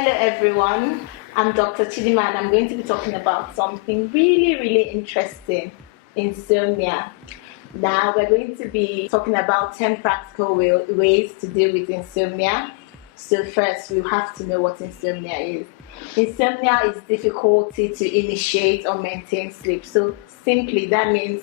Hello everyone, I'm Dr. Chidinma and I'm going to be talking about something really interesting, insomnia. Now we're going to be talking about 10 practical ways to deal with insomnia. So first we have to know what insomnia is. Insomnia is difficulty to initiate or maintain sleep. So simply that means,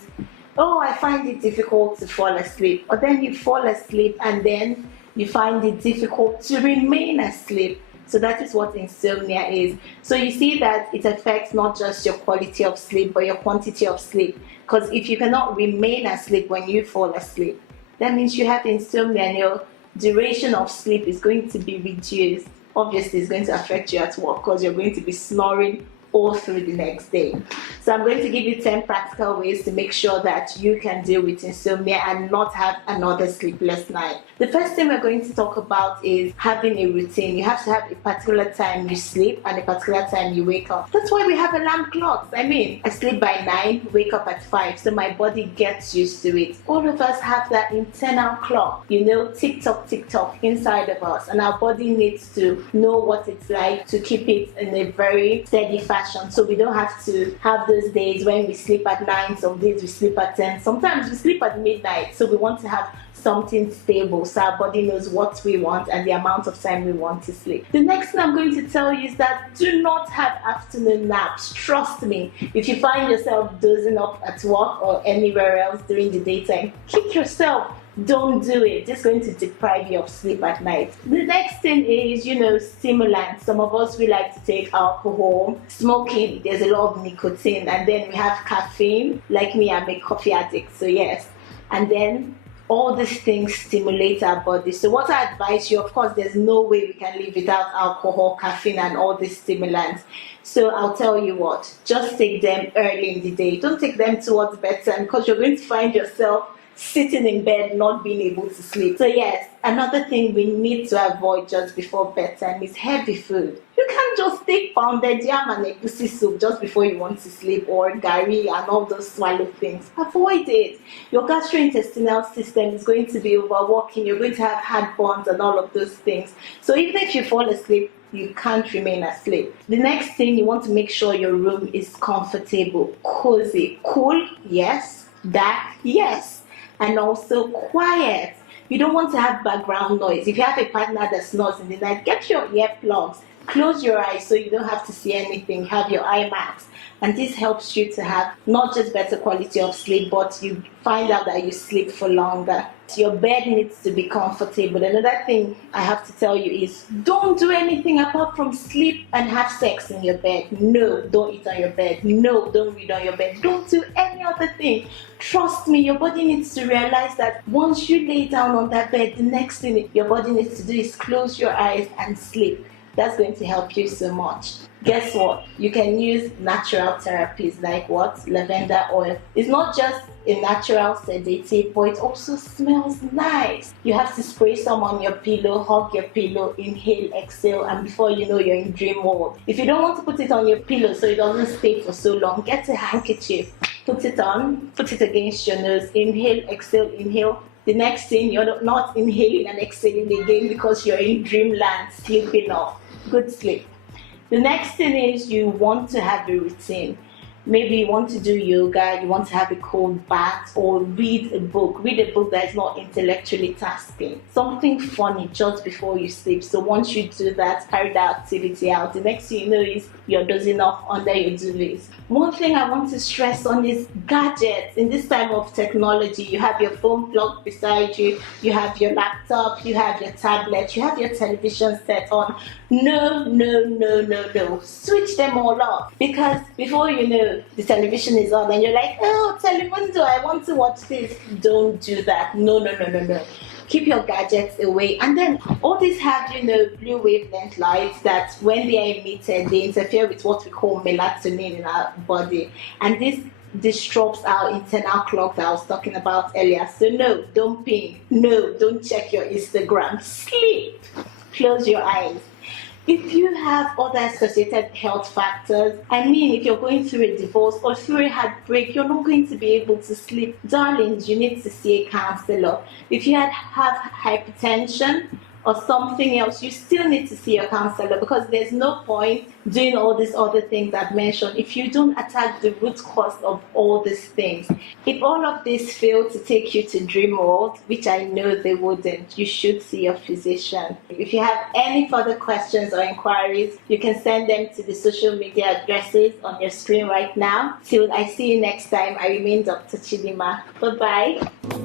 oh, I find it difficult to fall asleep. Or then you fall asleep and then you find it difficult to remain asleep. So that is what insomnia is. So you see that it affects not just your quality of sleep, but your quantity of sleep. Because if you cannot remain asleep when you fall asleep, that means you have insomnia and your duration of sleep is going to be reduced. Obviously, it's going to affect you at work because you're going to be snoring all through the next day. So I'm going to give you 10 practical ways to make sure that you can deal with insomnia and not have another sleepless night. The first thing we're going to talk about is having a routine. You have to have a particular time you sleep and a particular time you wake up. That's why we have alarm clocks. I sleep by 9, wake up at 5, so my body gets used to it. All of us have that internal clock, tick tock inside of us, and our body needs to know what it's like to keep it in a very steady fashion. So we don't have to have those days when we sleep at 9, some days we sleep at 10, sometimes we sleep at midnight. So we want to have something stable so our body knows what we want and the amount of time we want to sleep. The next thing I'm going to tell you is that do not have afternoon naps. Trust me, if you find yourself dozing off at work or anywhere else during the daytime, kick yourself. Don't do it. It's going to deprive you of sleep at night. The next thing is, stimulants. Some of us, we like to take alcohol. Smoking, there's a lot of nicotine. And then we have caffeine. Like me, I'm a coffee addict, so yes. And then all these things stimulate our body. So what I advise you, of course, there's no way we can live without alcohol, caffeine, and all these stimulants. So I'll tell you what, just take them early in the day. Don't take them towards bedtime because you're going to find yourself sitting in bed not being able to sleep. So yes, another thing we need to avoid just before bedtime is heavy food. You can't just take pounded yam and egusi soup just before you want to sleep, or gari and all those swallow things. Avoid it. Your gastrointestinal system is going to be overworking. You're going to have heartburns and all of those things. So even if you fall asleep, you can't remain asleep. The next thing, you want to make sure your room is comfortable, cozy, cool, yes, dark, yes, and also quiet. You don't want to have background noise. If you have a partner that snores in the night, get your earplugs. Close your eyes so you don't have to see anything. Have your eye masks. And this helps you to have not just better quality of sleep, but you find out that you sleep for longer. Your bed needs to be comfortable. Another thing I have to tell you is don't do anything apart from sleep and have sex in your bed. No, don't eat on your bed. No, don't read on your bed. Don't do any other thing. Trust me, your body needs to realize that once you lay down on that bed, the next thing your body needs to do is close your eyes and sleep. That's going to help you so much. Guess what? You can use natural therapies like what? Lavender oil. It's not just a natural sedative, but it also smells nice. You have to spray some on your pillow, hug your pillow, inhale, exhale, and before you know, you're in dream world. If you don't want to put it on your pillow so it doesn't stay for so long, get a handkerchief, put it on, put it against your nose, inhale, exhale, inhale. The next thing, you're not inhaling and exhaling again because you're in dreamland, sleeping off. Good sleep. The next thing is you want to have a routine. Maybe you want to do yoga, you want to have a cold bath, or read a book. Read a book that is not intellectually tasking. Something funny just before you sleep. So once you do that, carry that activity out. The next thing you know is you're dozing off under your duvets. One thing I want to stress on is gadgets. In this time of technology, you have your phone plugged beside you, you have your laptop, you have your tablet, you have your television set on. No. Switch them all off. Because before you know, the television is on and you're like, oh, Telemundo, I want to watch this. Don't do that. No. Keep your gadgets away. And then all these have, blue wavelength lights that when they are emitted, they interfere with what we call melatonin in our body. And this disrupts our internal clock that I was talking about earlier. So no, don't ping. No, don't check your Instagram. Sleep. Close your eyes. If you have other associated health factors, if you're going through a divorce or through a heartbreak, you're not going to be able to sleep. Darlings, you need to see a counselor. If you have hypertension or something else, you still need to see your counselor, because there's no point doing all these other things I've mentioned if you don't attack the root cause of all these things. If all of this failed to take you to dream world, which I know they wouldn't, you should see your physician. If you have any further questions or inquiries, you can send them to the social media addresses on your screen right now. Till I see you next time, I remain Dr. Chidinma. Bye-bye.